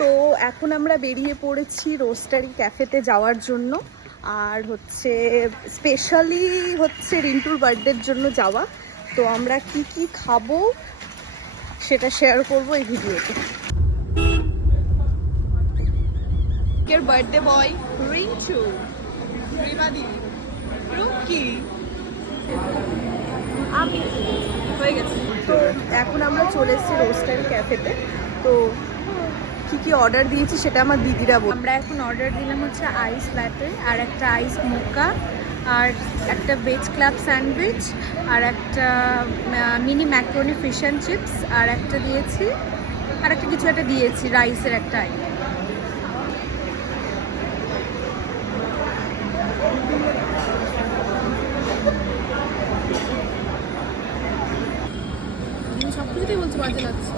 তো এখন আমরা বেরিয়ে পড়েছি রোস্টারি ক্যাফেতে যাওয়ার জন্য। আর হচ্ছে স্পেশালি হচ্ছে রিন্টুর বার্থডের জন্য যাওয়া। তো আমরা কি কি খাবো সেটা শেয়ার করবো এই ভিডিওতে। এর বার্থডে বয় রিন্টু, রিমাদি, রুকি আমি হয়ে গেছে। তো এখন আমরা চলে এসেছি রোস্টারি ক্যাফেতে। তো কি কি অর্ডার দিয়েছি সেটা আমার দিদিরা বল। আমরা এখন অর্ডার দিলাম হচ্ছে আইস ল্যাটে, আর একটা আইস মোকা, আর একটা ভেজ ক্লাব স্যান্ডউইচ, আর একটা mini macaroni fish and chips, আর একটা দিয়েছি, আর একটা কিছু একটা দিয়েছি রাইসের একটা আইটেম। সব কিছুতেই বলছি বাজে লাগছে।